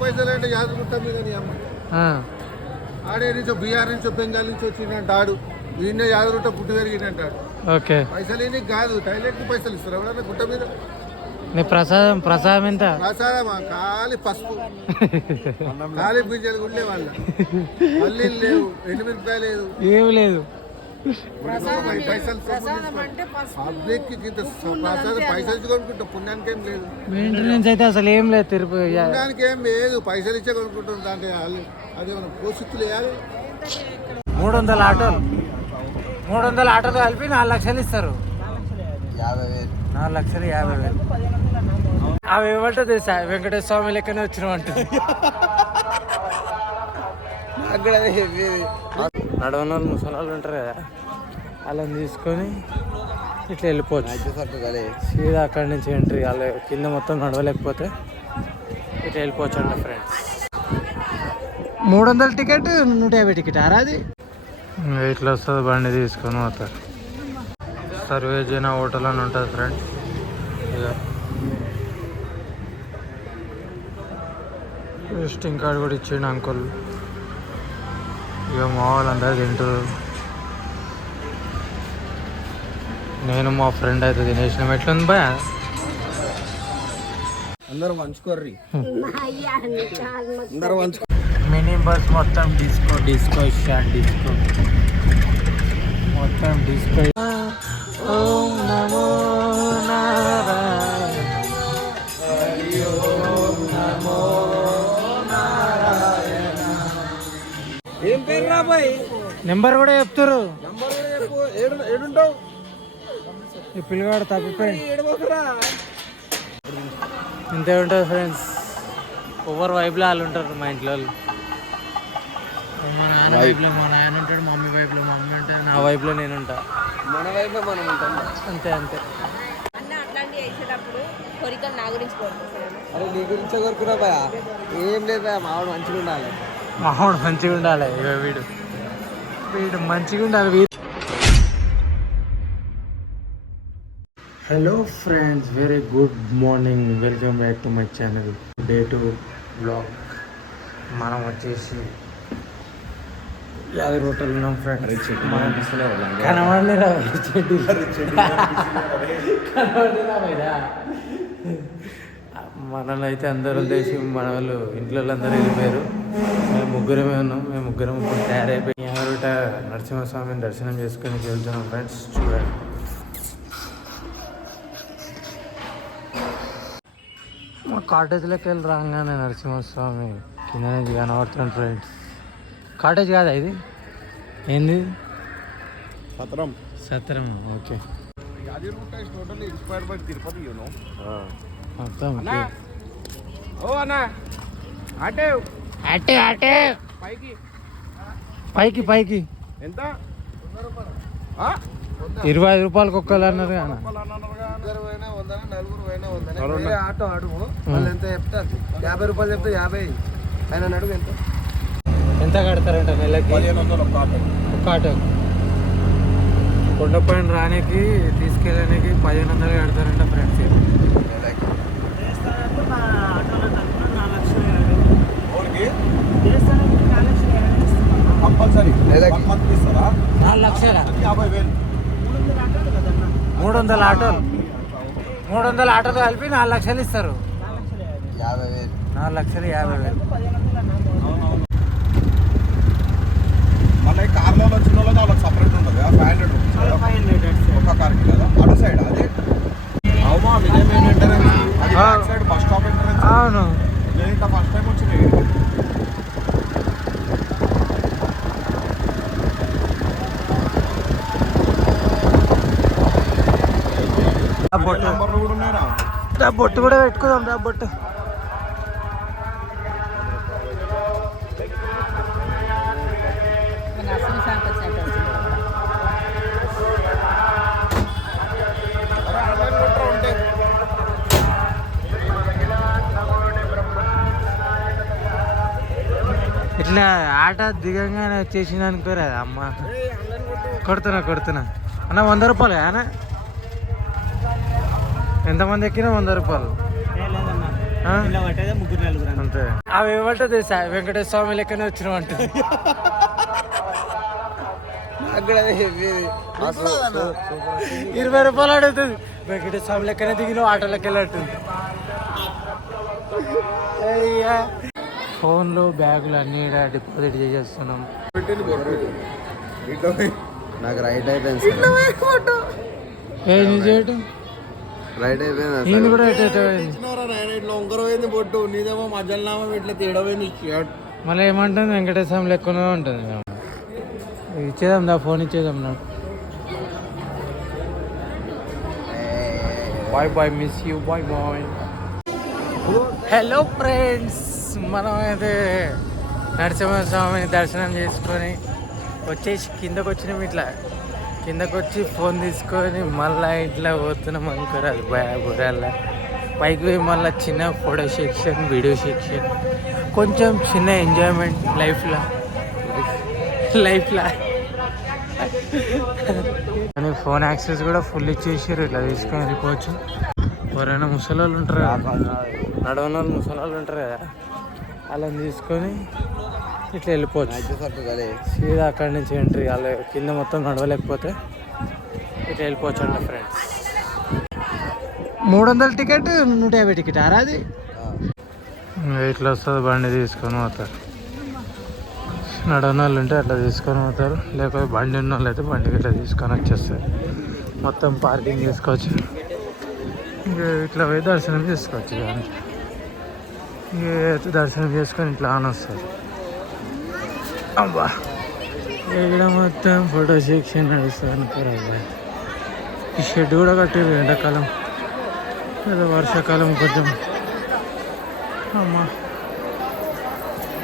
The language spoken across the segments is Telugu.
పైసలు యాదగుట్ట మీద ఆడే నుంచో బీహార్ నుంచో బెంగాల్ నుంచి వచ్చిందంట ఆడు వీడినే యాదగుట్ట పుట్టి పెరిగిందంటాడు. ఓకే పైసలు కాదు టాయిలెట్ కి పైసలు ఇస్తారు ఎవరన్నా గుట్ట మీద. నీ ప్రసాదం ఎంత? ప్రసాదమా ఖాళీ పసుపు ఖాళీ గింజలు గుండె వాళ్ళ మళ్ళీ లేవు ఎండుమిరపకాయ లేదు ఏమి లేదు. పైసలు పబ్లిక్ పైసలు కొనుక్కుంటాం పుణ్యానికి ఏం లేదు. మెయింటెనెన్స్ అయితే అసలు ఏం లేదు తిరుపతి పుణ్యానికి ఏం లేదు పైసలు ఇచ్చే కొనుక్కుంటాం. దాంట్లో అదే మనం పోషిత్తులు వేయాలి. 300 ఆటోలు 300 ఆటోలు కలిపి 4 లక్షలు ఇస్తారు. 4,50,000 అవి ఏమంటుంది వెంకటేశ్వర స్వామి లెక్కనే వచ్చినాం అంటుంది. నడవన ముసలాళ్ళు ఉంటారు కదా అలా తీసుకొని ఇట్లా వెళ్ళిపోవచ్చు. సీదా అక్కడి నుంచి ఎంట్రీ అలా కింద మొత్తం నడవలేకపోతే ఇట్లా వెళ్ళిపోవచ్చు అంట ఫ్రెండ్స్. 300 టికెట్ 150 టికెట్ అది ఇట్లా వస్తుంది. బండి తీసుకొని పోతారు. సర్వేజన హోటల్ అని ఉంటుంది ఫ్రెండ్స్. ఇక విజిటింగ్ కార్డ్ కూడా ఇచ్చిండు అంకుల్. ఇక మా వాళ్ళందరూ తింటారు. నేను మా ఫ్రెండ్ అయితే తినేసినాం. ఎట్లుంది బా అందరూ పంచుకోర్రి. మినీ బస్ మొత్తం డిస్కో డిస్కో షాట్ డిస్కో మొత్తం డిస్కో. ఓం నమో నారాయణ ఓం నమో నారాయణ. ఏం పేరు రాబాయ్? నెంబర్ కూడా చెప్తారు. ఏడుంటావు? ఈ పిల్లగాడు తప్పిపోయి ఇంతే ఉంటుంది ఫ్రెండ్స్. ఓవర్ వైబ్లో వాళ్ళు ఉంటారు. మా ఇంట్లో వాళ్ళు మా నాన్న వైపులో మా నాయన ఉంటాడు, మమ్మీ వైపులో మా మమ్మీ ఉంటుంది, నా వైపులో నేను ఉంటా, మన వైపులో మనం ఉంటాం. అంతే అంతే. అరే నీ గురించే కోరుకున్నా భయ. ఏం లేదు మావాడు మంచిగా ఉండాలి. మావాడు మంచిగా ఉండాలి. వీడు వీడు మంచిగా ఉండాలి. Hello friends, very good morning. Welcome back to my channel day 2 blog. మనం వచ్చేసి యాభై హోటల్ ఉన్నాం ఫ్రెండ్స్. కనబడలేదా మనల్ని అయితే అందరూ వదిలేసి మన వాళ్ళు ఇంట్లో అందరూ వెళ్ళిపోయారు. మేము ముగ్గురమే ఉన్నాం. మేము ముగ్గురం ఇప్పుడు తయారైపోయి యాభై నరసింహస్వామిని దర్శనం చేసుకొని వెళ్తున్నాం ఫ్రెండ్స్. చూడండి మా కాటేజ్లోకి వెళ్ళి రాగానే నరసింహస్వామి కింద కనబడుతున్నాను ఫ్రెండ్స్. కాటేజ్ కాదా ఇది? ఏంది? సత్రం. ఓకే పైకి పైకి ఎంత? 25 రూపాయలకి ఒక్కళ్ళు అన్నారు కదా. ఆటో అడుగు వాళ్ళు ఎంత చెప్తారు? 50 రూపాయలు చెప్తే 50. ఆయన అడుగు ఎంత ఎంత కడతారంట నెలకి? 1500 ఒక్క ఆటో. కొండపైన రానికి తీసుకెళ్ళడానికి 1500 కడతారంట ఫ్రెండ్స్. కంపల్సరీ 4 లక్షల 300 ఆటోలు 300 ఆటోలు కలిపి 4 లక్షలు ఇస్తారు. 4,50,000. మళ్ళీ కార్లో వచ్చిన వాళ్ళకి వాళ్ళకి సపరేట్ ఉంటుంది. 500 ఒక కార్కి కదా అటు సైడ్. అదే అవుమా Vijay main entrance side bus stop entrance. అవును. నేను ఇంకా ఫస్ట్ టైం వచ్చింది. బొట్టు కూడా పెట్టుకుందాం. బొట్టు ఇట్లా ఆట దిగంగానే వచ్చేసింది అనుకోరా అమ్మ. కొడుతున్నా అన్న 100 రూపాయలు అన్న. ఎంతమంది ఎక్కినా 100 రూపాయలు ఆ? అంతే అవి ఏమంటే తెలుసా వెంకటేశ్వర స్వామి లెక్కనే వచ్చినాం అంటుంది. నాకు కూడా అదే చెప్పేది. 20 రూపాయలు అడుగుతుంది. వెంకటేశ్వర స్వామి లెక్కనే దిగిన ఆటోలోకి వెళ్ళట్టుంది. అయ్యా ఫోన్లో బ్యాగులు అన్నీ డిపాజిట్ చేసేస్తున్నాం. నాకు రైట్ అయిపోయింది ఏం చేయటం రైట్ అయిపోయింది. నేను కూడా ఎటు ఇట్లా ఉంగరమైంది పొట్టు నీదేమో మధ్యలో ఇట్లా తేడమైంది షర్ట్. మళ్ళీ ఏమంటుంది వెంకటేశ్వర స్వామి లెక్కనే ఉంటుంది. ఇచ్చేదాం దా ఫోన్ ఇచ్చేదాం నాకు. Bye bye miss you bye bye. Hello friends, మనం అయితే నరసింహస్వామి దర్శనం చేసుకొని వచ్చేసి కిందకు వచ్చినాం. ఇట్లా కిందకు వచ్చి ఫోన్ తీసుకొని మళ్ళీ ఇట్లా పోతున్నాం అనుకోరాదు బుర్రల్లా. పైకి పోయి మళ్ళీ చిన్న ఫోటో సెక్షన్, వీడియో సెక్షన్, కొంచెం చిన్న ఎంజాయ్మెంట్ లైఫ్లో కానీ ఫోన్ యాక్సెస్ కూడా ఫుల్ ఇచ్చేసారు. ఇట్లా తీసుకొని వెళ్ళిపోవచ్చు. ఎవరైనా ముసలి వాళ్ళు ఉంటారు కదా, నడవని వాళ్ళు ముసలి వాళ్ళు ఉంటారు కదా, అలా తీసుకొని ఇట్లా వెళ్ళిపోవచ్చు. సీదా అక్కడి నుంచి ఎంట్రీ. అలా కింద మొత్తం నడవలేకపోతే ఇట్లా వెళ్ళిపోవచ్చు అండి ఫ్రెండ్స్. 300 టికెట్ 150 టికెట్ అది ఇట్లా వస్తుంది. బండి తీసుకొని పోతారు. నడవని వాళ్ళు ఉంటే అట్లా తీసుకొని పోతారు. లేకపోతే బండి ఉన్న వాళ్ళు అయితే బండికి ఇట్లా తీసుకొని వచ్చేస్తారు. మొత్తం పార్కింగ్ చేసుకోవచ్చు. ఇంకా ఇట్లా పోయి దర్శనం చేసుకోవచ్చు. కానీ దర్శనం చేసుకొని ఇట్లా అని వస్తారు. అబ్బా ఇక్కడ మొత్తం ఫోటో సెక్షన్ నడుస్తుంది అనుకోరు. అబ్బాయి ఈ షెడ్ కూడా కట్టారు ఎండాకాలం, ఏదో వర్షాకాలం కొంచెం. అమ్మా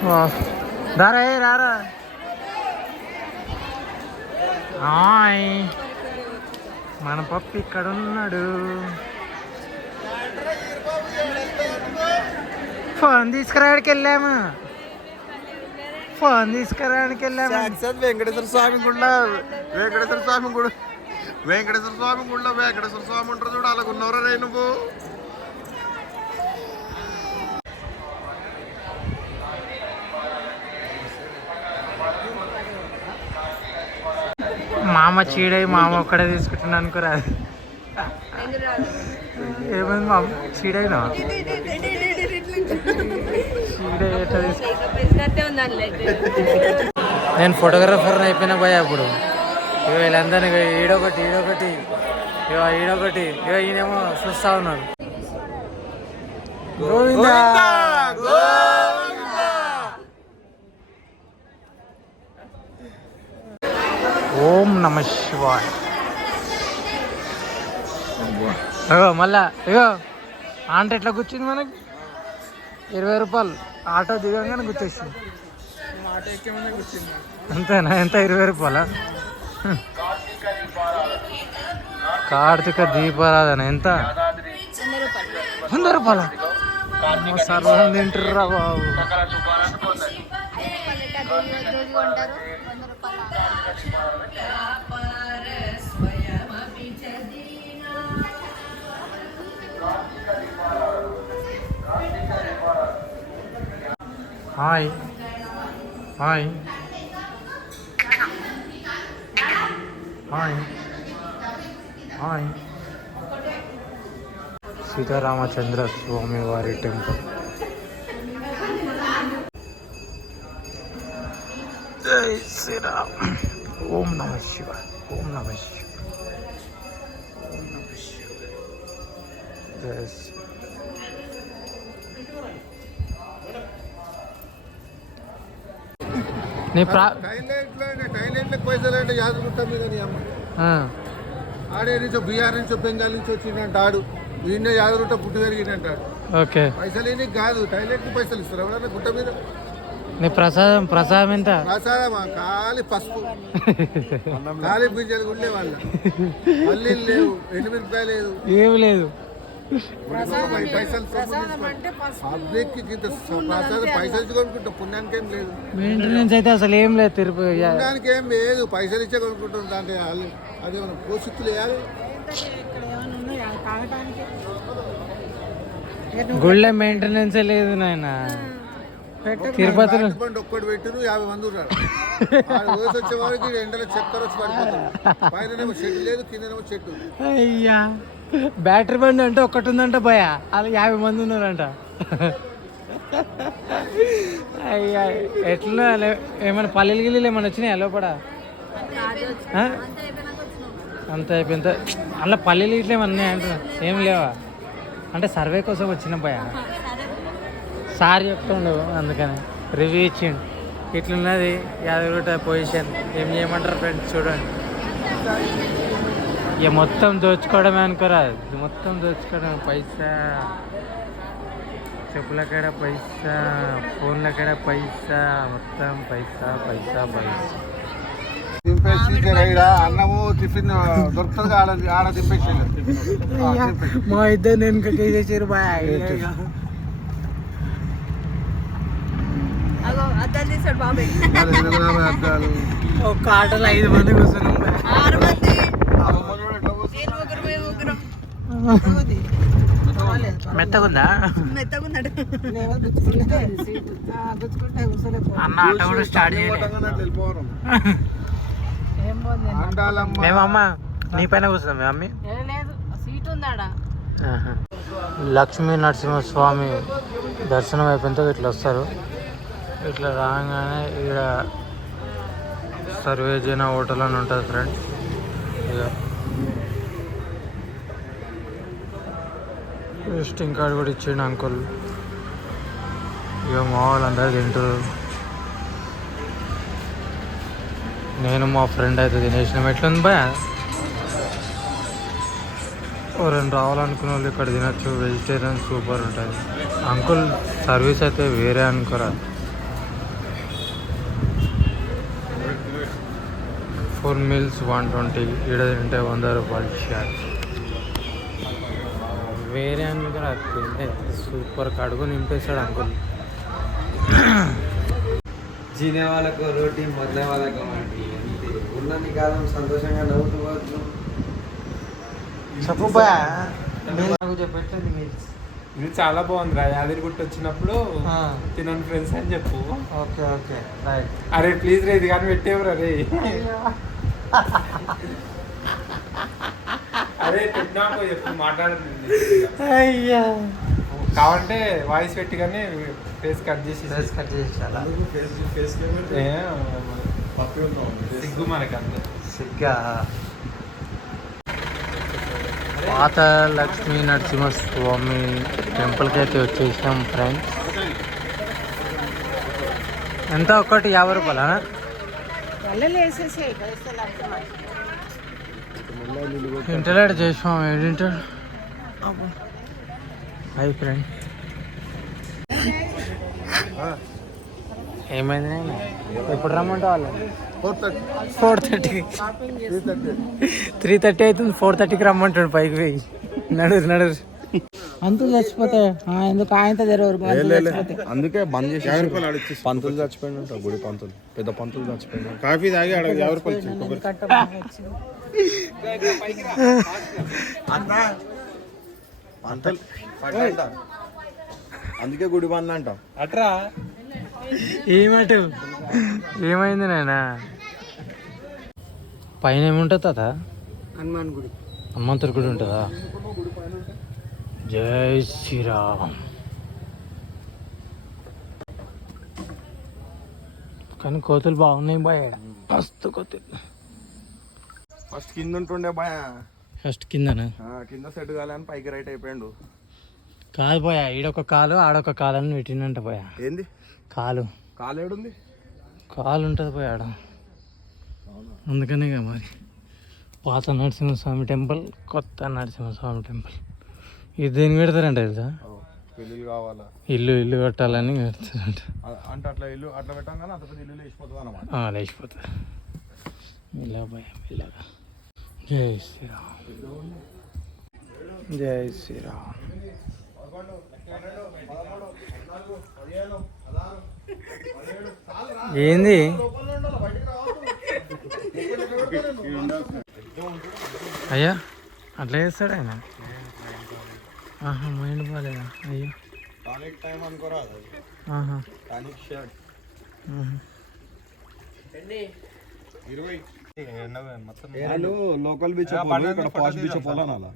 వా దారా రారా. హాయ్, మన పప్పు ఇక్కడ ఉన్నాడు. ఫోన్ తీసుకురావడానికి వెళ్ళాము. వెంకటేశ్వర స్వామి గుడిలో వెంకటేశ్వర స్వామి ఉంటారు చూడు, అలాగ ఉన్నవరా రే నువ్వు. మామ చీడై మామ ఒక్కడే తీసుకుంటున్నా అనుకోరా. ఏమైంది మామ చీడైనా? నేను ఫోటోగ్రాఫర్ అయిపోయినా పోయా అప్పుడు. ఇక వీళ్ళందరినీ ఈడొకటి ఇక ఈయనేమో చూస్తా ఉన్నాడు. గోవిందా ఓం నమ శివాయ. ఇగో మళ్ళా ఇగో ఆంట ఎట్లా కూర్చుంది మనకి. 20 రూపాయలు ఆటో దిగంగానే గుర్తొచ్చింది. అంతేనా? ఎంత 20 రూపాయలా? కార్తీక దీపారాధన ఎంత? 100 రూపాయల. సర్వం తింటుర్రా బాబు. Hi hi hi hi. Sitaramachandra Swamy వారి టెంపుల్. జై శ్రీరామ్. ఓం నమ శివాయ. ఓం నమ శివాయ. ఓం నమ శివాయ. జై శ్రీ. నీ టైలెంట్లకు పైసలు అంటే యాదకుంటా మీద ఆడే నుంచో బీహార్ నుంచో బెంగాల్ నుంచి వచ్చిందంట. ఆడు వీడినే యాదకుంటా పుట్టి పెరిగిందంటాడు. ఓకే పైసలు ఏమి కాదు, టైలెంట్ పైసలు ఇస్తారు ఎవరన్నా గుట్ట మీద. నీ ప్రసాదం ఎంత? ప్రసాదమా? ఖాళీ పసుపు, ఖాళీ గింజలు గుండె వాళ్ళ మళ్ళీ లేవు, ఎండుమిరపకాయ లేదు, ఏమి లేదు. పైసలు పబ్లిక్ పైసలు ఇచ్చి కొనుక్కుంటాం, పుణ్యానికి ఏం లేదు. మెయింటెనెన్స్ అయితే అసలు ఏం లేదు. తిరుపతి పుణ్యానికి ఏం లేదు, పైసలు ఇచ్చే కొనుక్కుంటాం. దాంట్లో అదే మనం పోషిత్తులు వేయాలి. గుళ్ళ మెయింటెనెన్స్ లేదు నాయన. తిరుపతిలో ఒక్కటి పెట్టిరు 50 మంది ఉన్నారు. వచ్చే వారికి ఎండలో చెక్కర వచ్చి పడిపోతారు. పైననేమో చెట్టు లేదు, కిందనేమో చెట్టు. అయ్యా బ్యాటరీ బండి అంటే ఒక్కటి ఉందంట భయ, అలా 50 మంది ఉన్నారంట. అయ్యా ఎట్లా ఏమైనా పల్లెలు గిల్లీలు ఏమైనా వచ్చినాయా లోపల? అంత అయిపోయింత అలా పల్లెలు ఇట్లా ఏమన్నా అంటున్నా ఏం లేవా? అంటే సర్వే కోసం వచ్చిన భయ సార్ చెప్తుండు, అందుకని రివ్యూ ఇచ్చిండు. ఇట్లున్నది యాదగిరిగుట్ట పొజిషన్. ఏం చేయమంటారు ఫ్రెండ్స్? చూడండి, ఇక మొత్తం దోచుకోవడమే అనుకోరా, మొత్తం దోచుకోవడం. పైసా చెప్పుల కాడ పైసా, ఫోన్ల కాడ పైసా, మొత్తం పైసా పైసా పైసా. దింపేసి అన్నము టిఫిన్ దొరుకుతుంది ఆడ దింపేసి మా ఇద్దరు నేను చేసారు బాయ్. ఒక ఆటోలో 5 మంది కూర్చున్నాం. మెత్తగుందా అన్న? ఆటో కూడా స్టార్ట్ చేయలేదు మేమమ్మ. నీ పైన కూర్చున్నాం మేము అమ్మి. లక్ష్మీ నరసింహస్వామి దర్శనం అయిపోయిన ఇట్లా వస్తారు. ఇట్లా రాగానే ఇక్కడ సర్వేజన హోటల్ అని ఉంటుంది ఫ్రెండ్స్. ఇక విజిటింగ్ కార్డ్ కూడా ఇచ్చిండు అంకుల్. ఇక మా వాళ్ళందరూ తింటారు. నేను మా ఫ్రెండ్ అయితే తినేసినాం. ఎట్లుంది బా? ఎవరైనా రావాలనుకున్న వాళ్ళు ఇక్కడ తినచ్చు. వెజిటేరియన్ సూపర్ ఉంటుంది. అంకుల్ సర్వీస్ అయితే వేరే అనుకోరా. 4 meals 120. ఇక్కడ తింటే 100 రూపాయలు షార్ట్. వేరే అనుకోరా, తింటే సూపర్. కడుగు నింపేస్తాడు అంకుల్. జీనే వాళ్ళకు రోటీ, మొదలే వాళ్ళకు మాటి. ఉన్నన్ని కాలం సంతోషంగా నవ్వుకోవచ్చు. చెప్పు బా, నాకు చెప్పట్లేదు. మీల్స్ ఇది చాలా బాగుందిరా. యాదగిరిగుట్ట వచ్చినప్పుడు తినని ఫ్రెండ్స్ అని చెప్పు. Okay okay right. అరే ప్లీజ్ రే, ఇది కానీ పెట్టేవరా రే. అరే పెట్టినాకో చెప్పు, మాట్లాడుతుంది. అయ్యా కావాలంటే వాయిస్ పెట్టి కానీ ఫేస్ కట్ చేసి చాలా సిగ్గు మనకి అంతే. సిగ్గా. పాత లక్ష్మీ నరసింహస్వామి టెంపుల్కి అయితే వచ్చేసాం ఫ్రెండ్స్. ఎంత ఒక్కటి 50 రూపాయలా? ఇంటర్నెట్ చేసాం. ఏంటంటారు? Hi friend. ఏమైంది? ఎప్పుడు రమ్మంటావు వాళ్ళు? 4:30. 3:30 అవుతుంది. 4:30కి రమ్మంటాడు. పైకి పోయి నడురు అంతులు చచ్చిపోతాయి. ఎందుకు ఆయనతో జరగరు. అందుకే బంద్ చేసి పంతులు చచ్చిపోయిన గుడి పంతులు, పెద్ద పంతులు చచ్చిపోయిన. కాఫీ తాగి అక్కడ 50 రూపాయలు అందుకే గుడి బంద్ అంటాం. అట్రా ఏమట ఏమైంది నాయన? పైన ఏముంటుంది తాత? హనుమాన్ గుడి, హనుమంతుడి గుడి ఉంటుందా? జై శ్రీరామ్. కానీ కోతులు బాగున్నాయి బాయ్. మస్తు కోతులు. ఫస్ట్ కింద ఉంటుండే బాయ్. ఫస్ట్ కిందనా? కింద సెట్ కాలని పైకి రైట్ అయిపోయాడు. కాదు పోయా, ఈడొక కాలు ఆడొక కాలు అని పెట్టిందంట పోయా. ఏంది కాలు? కాలు ఏడుంది? కాలు ఉంటుంది పోయా ఆడ. అందుకనే కదా మరి. పాత నరసింహస్వామి టెంపుల్, కొత్త నరసింహస్వామి టెంపుల్. ఇది దేనికి పెడతారంట తెలుసా? పెళ్ళిళ్ళు కావాలా, ఇల్లు కట్టాలని పెడతారంట. అంటే అట్లా ఇల్లు అట్లా పెట్టంగానే అంత పెద్ద ఇల్లు లేచిపోతుంది అన్నమాట. లేచిపోతుంది. ఇలా భయం ఇలాగా. జై శ్రీరామ్, జై శ్రీరామ్. ఏంది అయ్యా అట్లా చేస్తాడు ఆయన? ఆహా మైండ్ బాగాలేదా అయ్యో. టానిక్ టైం అనుకోరా అది. ఆహా. టానిక్ షర్ట్ 20 లోకల్ బీచ్ ఇక్కడ పాష్ బీచ్ పోలానాలా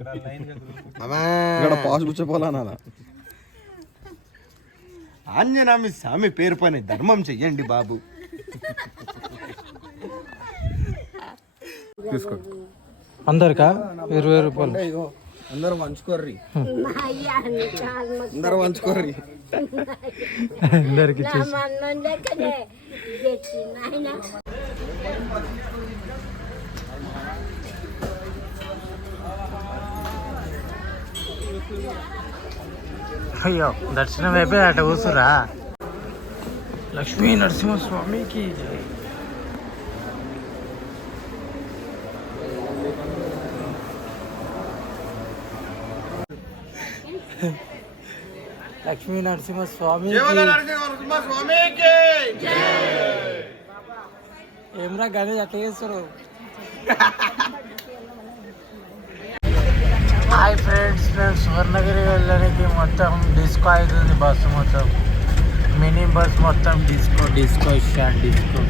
ఇక్కడ పాష్ బీచ్ పోలానాలా ఆంజనేయ స్వామి పేరు పని ధర్మం చెయ్యండి బాబు. తీసుకో అందరికా 20 రూపాయలు. అందరూ వంచుకోర్రి, అందరూ వంచుకోర్రి. అందరికి అయ్యో దర్శనం అయిపోయి అట కూసురా. లక్ష్మీ నరసింహస్వామికి జై. లక్ష్మీ నరసింహస్వామి ఏమరా గణేష్ అట్లా చేస్తారు. హాయ్ ఫ్రెండ్స్, మేము సువర్ణగిరి వెళ్ళడానికి మొత్తం డిస్కో అవుతుంది. బస్సు మొత్తం మినీ బస్ మొత్తం డిస్కో షాట్ డిస్కో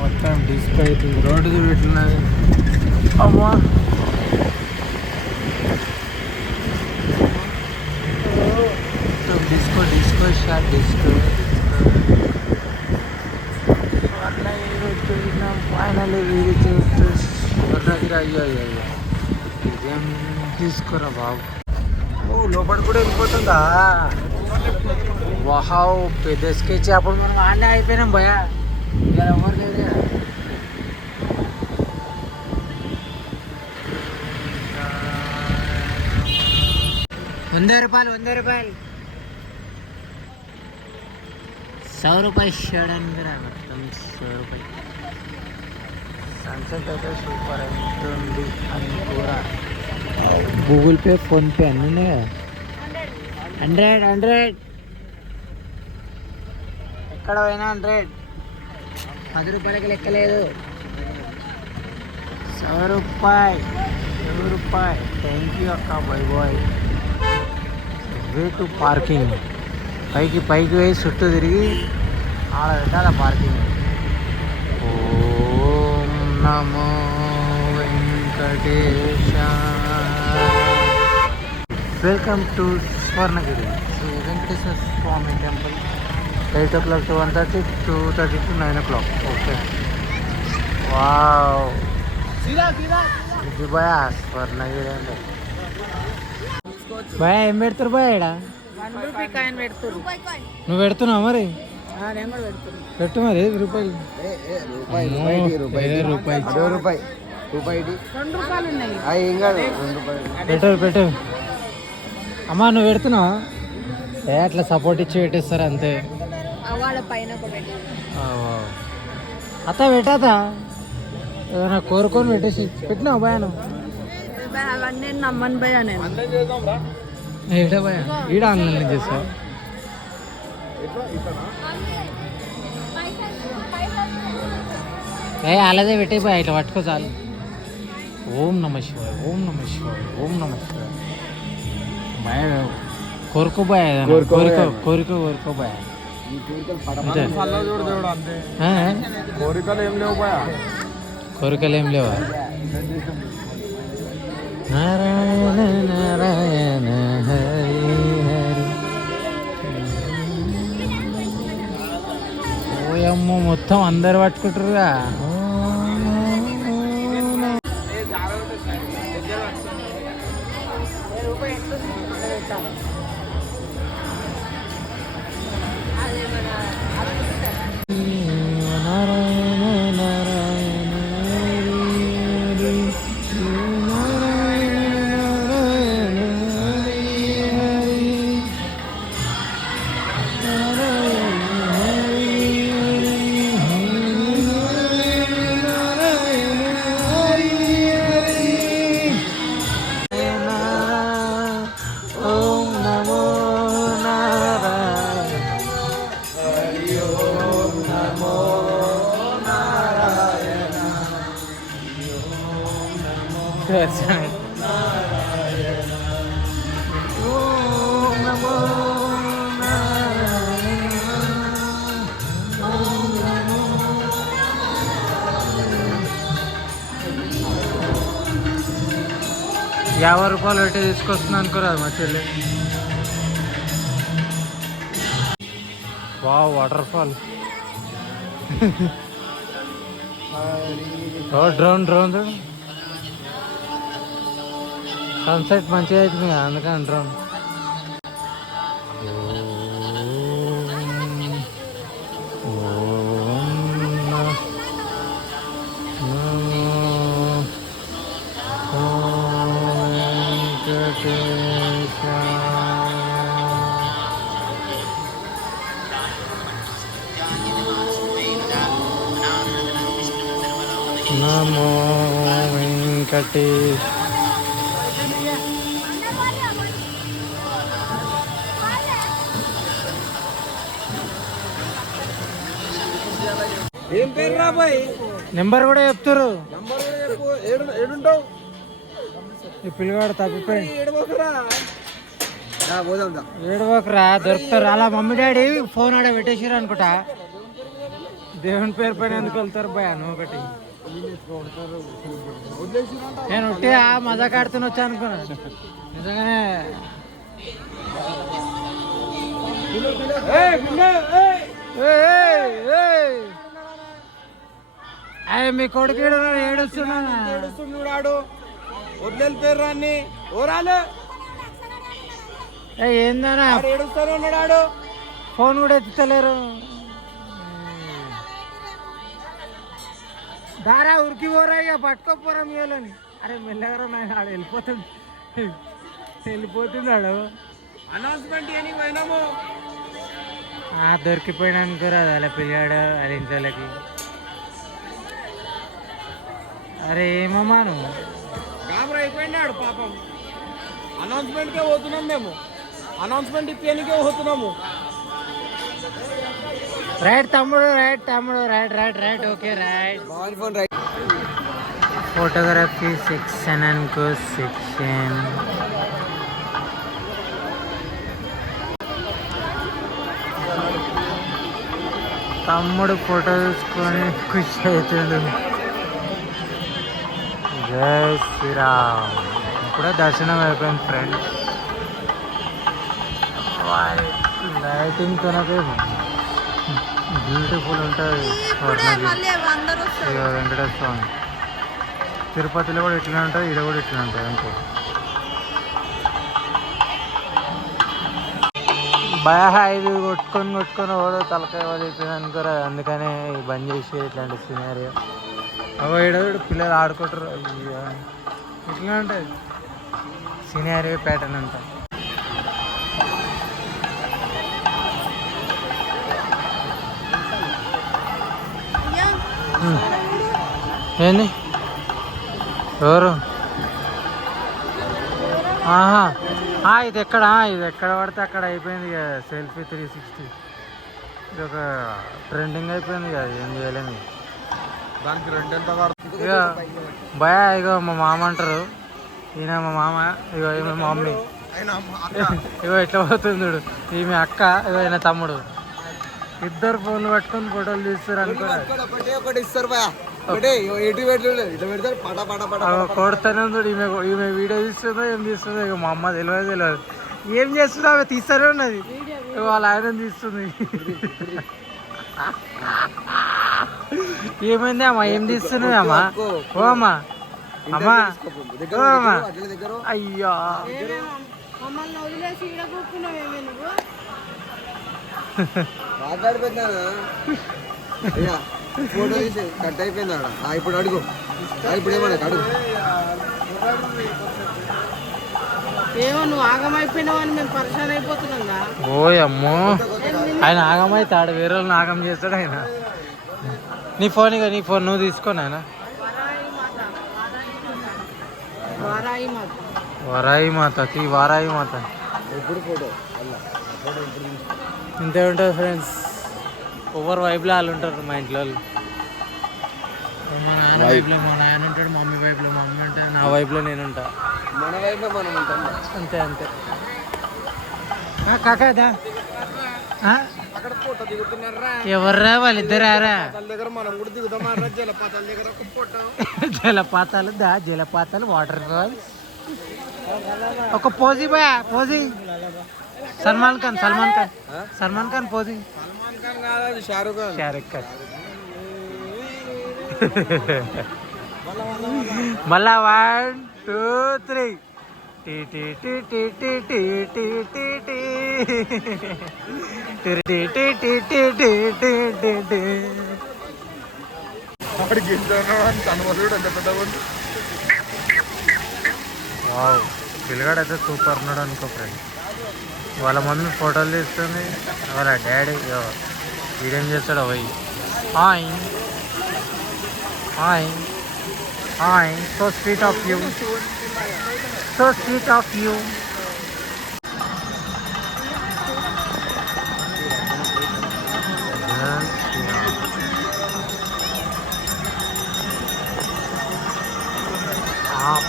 మొత్తం డిస్కో అవుతుంది. రోడ్డు చూపెట్టున్నది అమ్మా. Disco shot disco finally reach Swarnagiri. అయ్యో అయ్యో అయ్యో ఇదేం తీసుకోరా బాబు. లోపల కూడా వెళ్ళిపోతుందా? వావ్ పెద్ద స్కెచ్. అప్పుడు మనం ఆడే అయిపోయినాం భయ, ఇంకా ఎవరు లేదు. 100 రూపాయలు 100 రూపాయలు 100 రూపాయలు షడండి మొత్తం 100 రూపాయలు. సన్సెట్ అయితే సూపర్ అవుతుంది అని కూడా. గూగుల్ పే ఫోన్పే అన్నీ ఉన్నాయి కదా. 100 ఎక్కడ పోయినా 100. 10 రూపాయలకి లెక్కలేదు. 100 రూపాయలు. థ్యాంక్ యూ అక్క. బాయ్. Way to parking. పైకి పోయి చుట్టూ తిరిగి ఆడ పెట్టాల పార్కింగ్. ఓం నమో Venkatesha. Welcome to Swarnagiri Shri Venkateswara Swamy temple. 8 o'clock to 1:30, 2:30 to 9 o'clock. Okay. Wow ఇది భయ స్వర్ణగిరి అండి. భయ ఏం పెడతారు భయ ఇక్కడ? 1 రూపాయి కాయిన్ పెడతారు. నువ్వు పెడుతున్నావు మరి? నేను కూడా పెడుతున్నా. పెట్టు మరి. 5 రూపాయలు. 2 రూపాయలు ఉన్నాయి. పెట్టు. అమ్మా నువ్వు పెడుతున్నావా? అట్లా సపోర్ట్ ఇచ్చి పెట్టేస్తారు అంతే. వాళ్ళ పైన అత్త పెట్టాతా ఏదైనా కోరుకొని పెట్టేసి పెట్టినావు భయ. నువ్వు అవన్నీ నమ్మను భయ. నేను ఏడా భయ ఈడ ఆన్లైన్ చేస్తావు. అలాగే పెట్టే భయ ఇట్లా పట్టుకో చాలు. ఓం నమ శివాయ. భయ కోరుకో భయ. కోరికో భయ. కోరికలు ఏం లేవా? నారాయణ నారాయణ హరి హరి. ఓయమ్మ మొత్తం అందరు పట్టుకుంటారుగా. ₹50 పెట్టి తీసుకొస్తున్నా అనుకోరాదు మా చెల్లి. Wow water fall. డ్రోన్ చూడు. సన్సెట్ మంచిగా అవుతుంది కదా అందుకని డ్రోన్. నమో వెంకటేశ్. ఏం పేరు రా బాయ్? నెంబర్ కూడా చెప్తారు. నంబర్ చెప్పు. ఏడుంటావు? ఈ పిల్లగాడు తప్పిపోయి ఏడుకోకరా. ఏడవకరా దొరుకుతారు. అలా మమ్మీ డాడీ ఫోన్ ఆడ పెట్టేసారు అనుకుంటా. దేవుని పేరు పైన ఎందుకు వెళ్తారు భయ నువ్వు ఒకటి. నేను ఉంటే ఆ మజా కాడుతుని వచ్చా అనుకున్నా నిజంగానే. అయ్యి మీ కొడుకు ఏడుస్తున్నాడు. వదిలేని పేరు రాన్ని ఓరాలు ఏందన్నా ఏడుస్తూనే ఉన్నాడు. ఫోన్ కూడా ఎత్తుతలేరు. దారా ఉరికి పోరా ఇక పట్టుకోపోరా మీలని. అరే మెల్లగరా నాయన ఆడు వెళ్ళిపోతున్నాడు. అనౌన్స్మెంట్ అని పోయినాము. దొరికిపోయినానుకోరా అలా పిల్లాడు అది ఇంట్లోకి. అరే ఏమమ్మా నువ్వు గాబరా అయిపోయినాడు పాపం. అనౌన్స్మెంట్కే పోతున్నాం మేము. అనౌన్స్మెంట్ ఇప్పనికే పోతున్నాము. రైట్ తమ్ముడు right okay right. Photography section అనుకో సెక్షన్. తమ్ముడు ఫోటో తీసుకొని ఖుషి అవుతాడు. జై శ్రీరామ్. ఇప్పుడే దర్శనం అయిపోయింది ఫ్రెండ్స్. లైటింగ్ తోనకే బ్యూటిఫుల్ ఉంటుంది. వెంకటేశ్వర స్వామి తిరుపతిలో కూడా ఇట్లా ఉంటుంది, ఇక్కడ కూడా ఇట్లా ఉంటుంది అనుకో. బాగా ఇది కొట్టుకొని ఓడో తలకాయ వదిలిపోయింది అనుకోరా. అందుకనే బంద్ చేసి ఇట్లాంటి సినారియో. అవో ఏడో పిల్లలు ఆడుకుంటారు. ఇట్లా ఉంటుంది సినారియో ప్యాటర్న్ అంతా. ఏంది ఎవరు? ఇది ఎక్కడ పడితే అక్కడ అయిపోయింది కదా సెల్ఫీ 360. ఇది ఒక ట్రెండింగ్ అయిపోయింది కదా. ఏం చేయలేము దానికి రెండెంత ఇక భయ. ఇగో మా మామ అంటారు, ఈయన మా మామ. ఇగో ఈమె మా మమ్మీ. ఇగో ఎట్లా పోతుంది చూడు. ఈమె అక్క, ఇగో ఈయన తమ్ముడు. ఇద్దరు ఫోన్లు పట్టుకొని ఫోటోలు తీస్తారు అనుకో. కొడతానే చూడు. ఈమె వీడియో తీస్తుందో ఏం తీస్తుందో ఇక మా అమ్మ తెలియదు. ఏం చేస్తుందో ఆమె తీస్తూనే ఉన్నది. వాళ్ళ ఆయన తీస్తుంది. ఏమైంది అమ్మా? ఏం తీస్తున్నావు అమ్మా? ఓ అమ్మా అమ్మా అయ్యా ఫోటో తీసి కట్ అయిపోయింది. ఇప్పుడు అడుగు. ఇప్పుడు ఏమన్నా అడుగు. ఏమో నువ్వు ఆగమైపోయినావు అని మేము పరిచయం అయిపోతున్నాం. ఓ అమ్మో ఆయన ఆగమైతాడు, వేరే వాళ్ళని ఆగం చేస్తాడు ఆయన. నీ ఫోన్ నువ్వు తీసుకోను ఆయన. వారాయి మాత ఇంతే ఉంటుంది ఫ్రెండ్స్. ఓవర్ వైబ్లో వాళ్ళు ఉంటారు మా ఇంట్లో వాళ్ళు. మా నాన్న వైపులో మా నాయన ఉంటాడు, మమ్మీ వైపులో మా మమ్మీ ఉంటుంది, నా వైపులో నేను ఉంటా. మన వైపు మనం ఉంటాం. అంతే కాకదా అక్కడ ఫోటో దిగుతున్నారా? ఎవర్రా వాళ్ళిద్దరారా? దగ్గర మనం కూడా దిగుతాం. జలపాతాల దగ్గర ఒక ఫోటో. జలపాతాలు వాటర్ ఫాల్స్ ఒక పోజీ బాయ్ పోజీ సల్మాన్ ఖాన్ పోజీ సల్మాన్ ఖాన్ కాదు, షారుఖ్ ఖాన్. షారుఖ్ ఖాన్ మళ్ళా 1 2 3 టీ టీ టీ టీ టీ టీ టీ టీ టీ టీ టీ టీ టీ టీ టీ టీ టీ టీ. వాడికి కనబడు ఎంత పెద్ద వావ్ పిల్లగాడు అయితే సూపర్ ఉన్నాడు అనుకో ఫ్రెండ్. వాళ్ళ మమ్మీ ఫోటోలు తీస్తుంది, వాళ్ళ డాడీ వీడేం చేస్తాడు పోయి hi hi hi so sweet of you so sweet of you.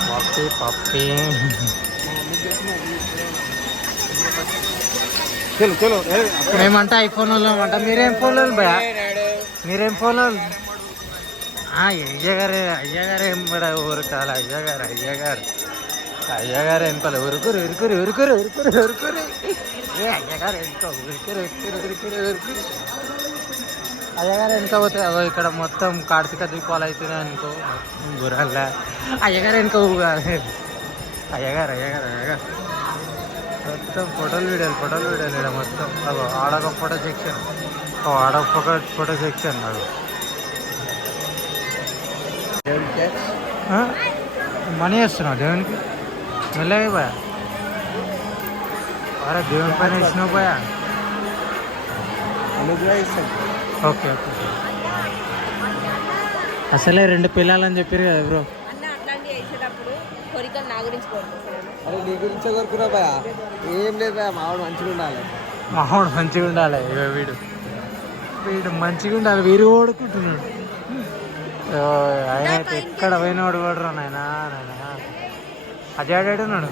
పప్పి పప్పి చలో మేమంటే ఐఫోన్ వాళ్ళు అంట. మీరేం ఫోన్ వాళ్ళు భయ, మీరేం ఫోన్ వాళ్ళు? అయ్యగారే ఏం కూడా ఊరుకాలి. అయ్యగారు వెనుకోలే ఉరుకురు ఏ అయ్యగారు వెనుకో ఉరుకురు. అయ్యగారు వెనుక పోతే అగో ఇక్కడ మొత్తం కార్తీక దీపాలు అవుతున్నాయి అనుకో గుర్రాల. అయ్యగారు వెనుక అయ్యగారు మొత్తం ఫోటోలు వీడియోలు ఇక్కడ మొత్తం అగో ఆడొక ఫోటో సెక్షన్, ఫోటో సెక్షన్ అగో. మనీ వేస్తున్నావు దేవునికి? మెల్లగా పోయా, అరే దేవుని పైన ఇచ్చినావు పోయా. ఓకే అసలే 2 పిల్లలని చెప్పారు కదా బ్రో. అరే నీ గురించే కోరుకున్నా భయ, ఏం లేదు భయ, మావాడు మంచిగా ఉండాలి. మావాడు మంచిగా ఉండాలి. వీడు మంచిగా ఉండాలి. వీరు ఓడుకుంటున్నాడు. ఆయన అయితే ఎక్కడ పోయిన ఓడిపోడరా నాయన. అది ఆడాడున్నాడు.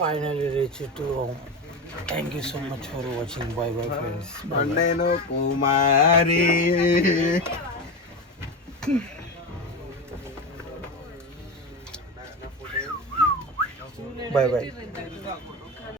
Finally reached to home. Thank you so much for watching. Bye bye friends. నేను కుమారి. Bye bye.